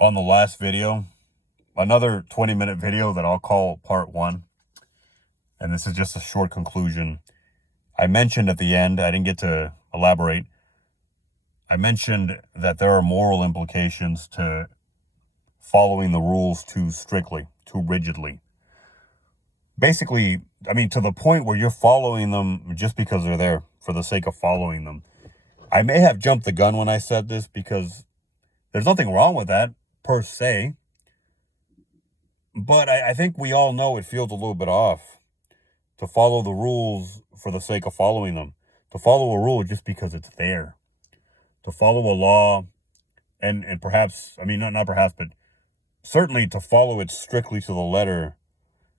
on the last video, another 20-minute video that I'll call part one. And this is just a short conclusion. I mentioned at the end, I didn't get to elaborate. I mentioned that there are moral implications to following the rules too strictly, too rigidly. Basically, I mean, to the point where you're following them just because they're there for the sake of following them. I may have jumped the gun when I said this because there's nothing wrong with that per se. But I think we all know it feels a little bit off to follow the rules for the sake of following them, to follow a rule just because it's there, to follow a law, and perhaps, I mean, not perhaps, but certainly to follow it strictly to the letter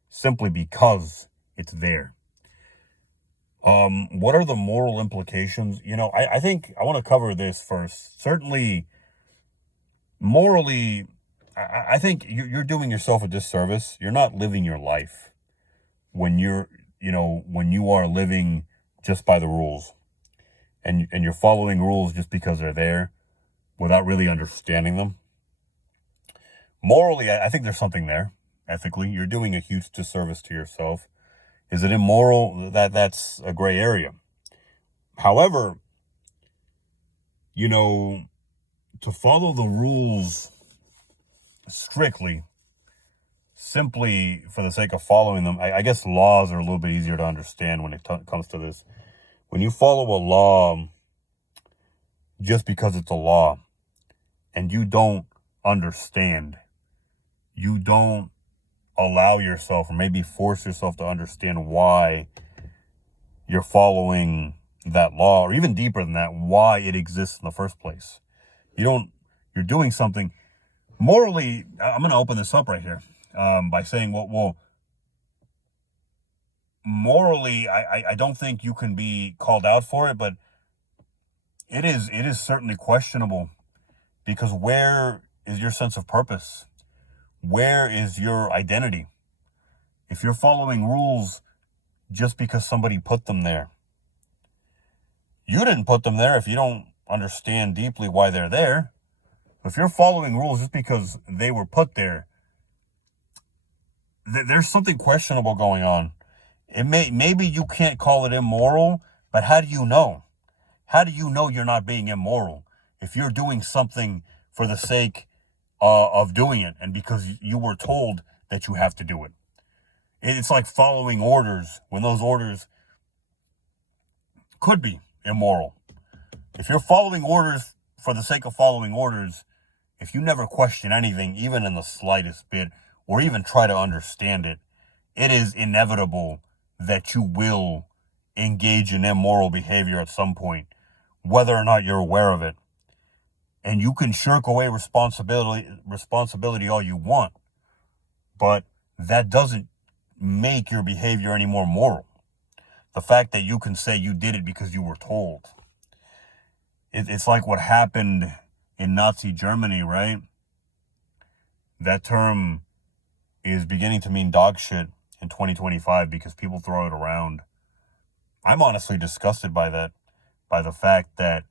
simply because it's there. What are the moral implications? I think I want to cover this first. Certainly, morally, I think you're doing yourself a disservice. You're not living your life when when you are living just by the rules and you're following rules just because they're there without really understanding them. Morally, I think there's something there. Ethically, you're doing a huge disservice to yourself. Is it immoral? That's a gray area. However, to follow the rules strictly, simply for the sake of following them, I guess laws are a little bit easier to understand when it comes to this. When you follow a law just because it's a law and you don't understand, you don't allow yourself or maybe force yourself to understand why you're following that law, or even deeper than that, why it exists in the first place. You're doing something morally. I'm going to open this up right here by saying, well, morally, I don't think you can be called out for it, but it is certainly questionable, because where is your sense of purpose? Where is your identity? If you're following rules just because somebody put them there, you didn't put them there if you don't understand deeply why they're there. If you're following rules just because they were put there, there's something questionable going on. Maybe you can't call it immoral, but how do you know? How do you know you're not being immoral if you're doing something for the sake of doing it and because you were told that you have to do it? It's like following orders when those orders could be immoral. If you're following orders for the sake of following orders, if you never question anything, even in the slightest bit, or even try to understand it, it is inevitable that you will engage in immoral behavior at some point, whether or not you're aware of it. And you can shirk away responsibility all you want, but that doesn't make your behavior any more moral. The fact that you can say you did it because you were told. It's like what happened in Nazi Germany, right? That term is beginning to mean dog shit in 2025 because people throw it around. I'm honestly disgusted by that, by the fact that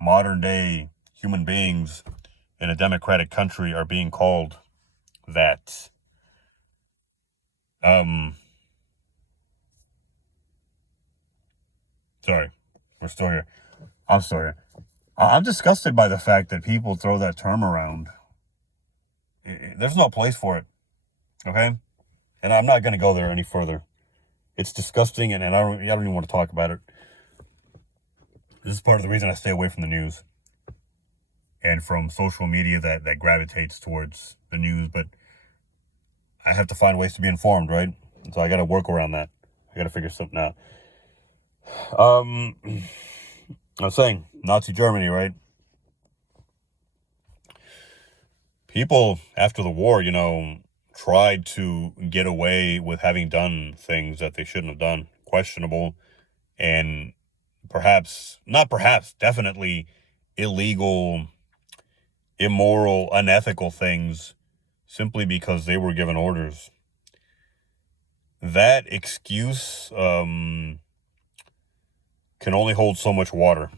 modern day human beings in a democratic country are being called that. Sorry, we're still here. I'm still here. I'm disgusted by the fact that people throw that term around. There's no place for it, okay? And I'm not going to go there any further. It's disgusting, and I don't even want to talk about it. This is part of the reason I stay away from the news and from social media that gravitates towards the news, but I have to find ways to be informed, right? So I got to work around that. I got to figure something out. I was saying, Nazi Germany, right? People after the war, tried to get away with having done things that they shouldn't have done, questionable, and definitely illegal, immoral, unethical things simply because they were given orders. That excuse can only hold so much water.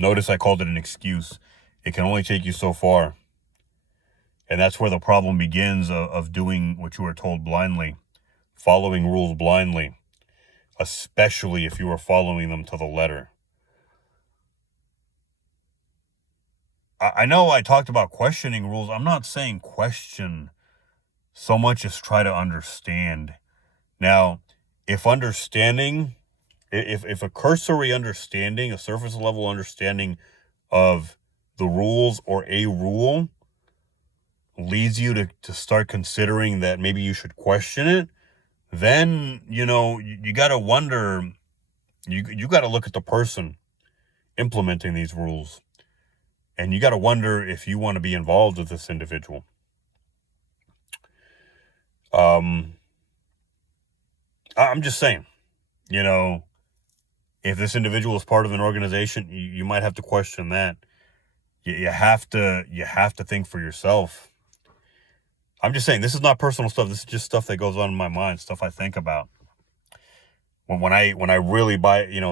Notice I called it an excuse. It can only take you so far. And that's where the problem begins of doing what you are told blindly, following rules blindly, especially if you are following them to the letter. I know I talked about questioning rules. I'm not saying question so much as try to understand. Now, if understanding, if a cursory understanding, a surface level understanding of the rules or a rule leads you to start considering that maybe you should question it, then, you got to wonder, you got to look at the person implementing these rules. And you got to wonder if you want to be involved with this individual. I'm just saying, if this individual is part of an organization, you might have to question that. You have to think for yourself. I'm just saying, this is not personal stuff. This is just stuff that goes on in my mind, stuff I think about when I really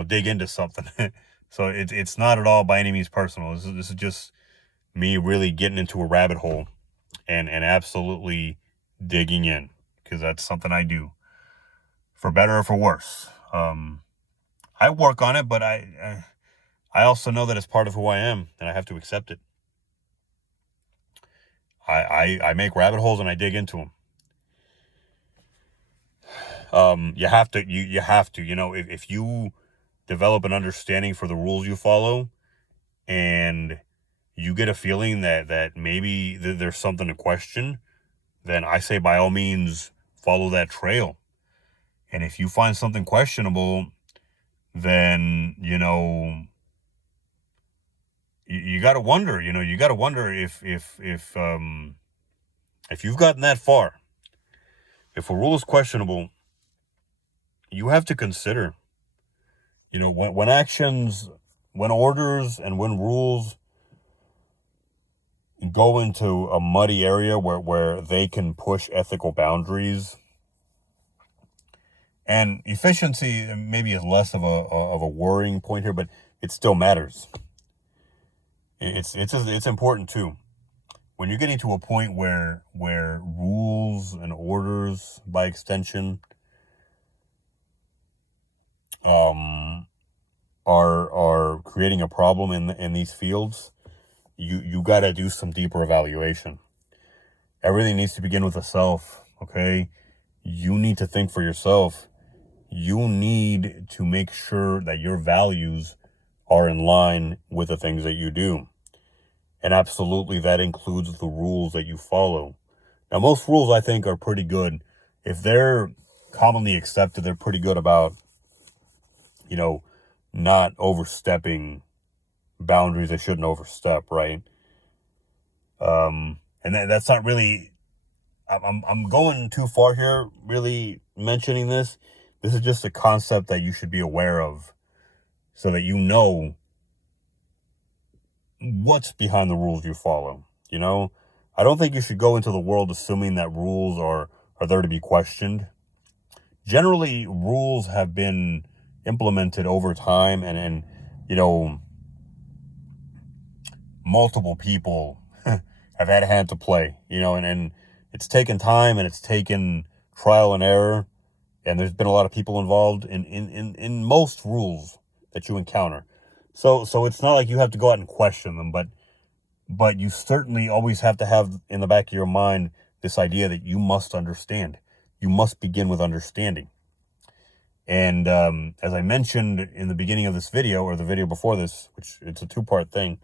dig into something. So it's not at all by any means personal. This is just me really getting into a rabbit hole and absolutely digging in, because that's something I do, for better or for worse. I work on it, but I also know that it's part of who I am, and I have to accept it. I make rabbit holes and I dig into them. You have to, if you develop an understanding for the rules you follow, and you get a feeling that maybe there's something to question, then I say by all means follow that trail. And if you find something questionable, then you got to wonder. You got to wonder if you've gotten that far. If a rule is questionable, you have to consider, when actions, when orders, and when rules go into a muddy area where they can push ethical boundaries. And efficiency maybe is less of a worrying point here, but it still matters. It's important too. When you're getting to a point where rules and orders, by extension, are creating a problem in these fields, you got to do some deeper evaluation. Everything needs to begin with the self, okay? You need to think for yourself. You need to make sure that your values are in line with the things that you do. And absolutely, that includes the rules that you follow. Now, most rules, I think, are pretty good. If they're commonly accepted, they're pretty good about, not overstepping boundaries they shouldn't overstep, right? And that's not really, I'm going too far here, really mentioning this. This is just a concept that you should be aware of, so that you know what's behind the rules you follow. I don't think you should go into the world assuming that rules are there to be questioned. Generally, rules have been implemented over time, and multiple people have had a hand to play, and it's taken time, and it's taken trial and error, and there's been a lot of people involved in most rules that you encounter. So it's not like you have to go out and question them, but you certainly always have to have in the back of your mind this idea that you must understand. You must begin with understanding. And as I mentioned in the beginning of this video, or the video before this, which it's a two-part thing,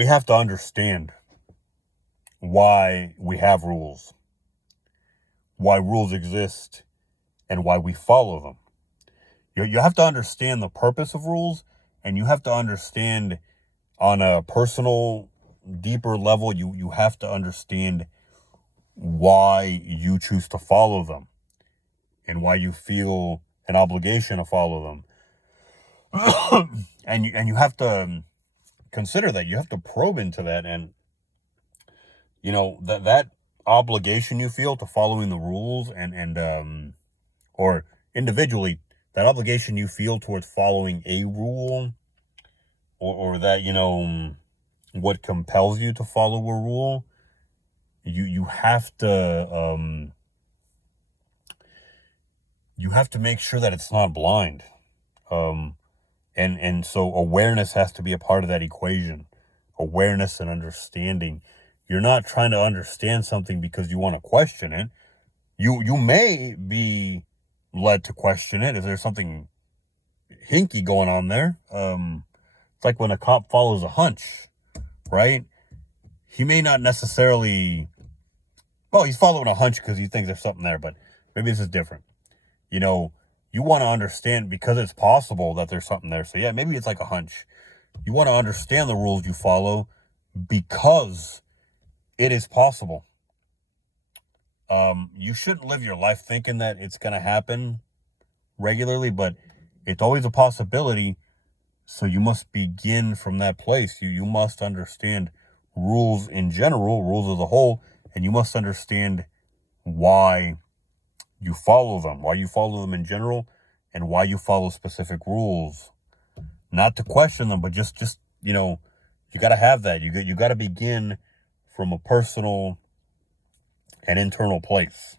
we have to understand why we have rules, why rules exist, and why we follow them. You have to understand the purpose of rules, and you have to understand on a personal, deeper level, you have to understand why you choose to follow them and why you feel an obligation to follow them. and you have to consider that. You have to probe into that, and that obligation you feel to following the rules, and or individually, that obligation you feel towards following a rule or that, what compels you to follow a rule, you have to make sure that it's not blind. And so awareness has to be a part of that equation. Awareness and understanding. You're not trying to understand something because you want to question it. You may be led to question it if there's something hinky going on there. It's like when a cop follows a hunch, right? He may not necessarily, well, he's following a hunch because he thinks there's something there, but maybe this is different. You want to understand because it's possible that there's something there. So yeah, maybe it's like a hunch. You want to understand the rules you follow because it is possible. You shouldn't live your life thinking that it's going to happen regularly, but it's always a possibility. So you must begin from that place. You must understand rules in general, rules as a whole, and you must understand why you follow them in general, and why you follow specific rules. Not to question them, but just you got to have that. You got to begin from a personal and internal place.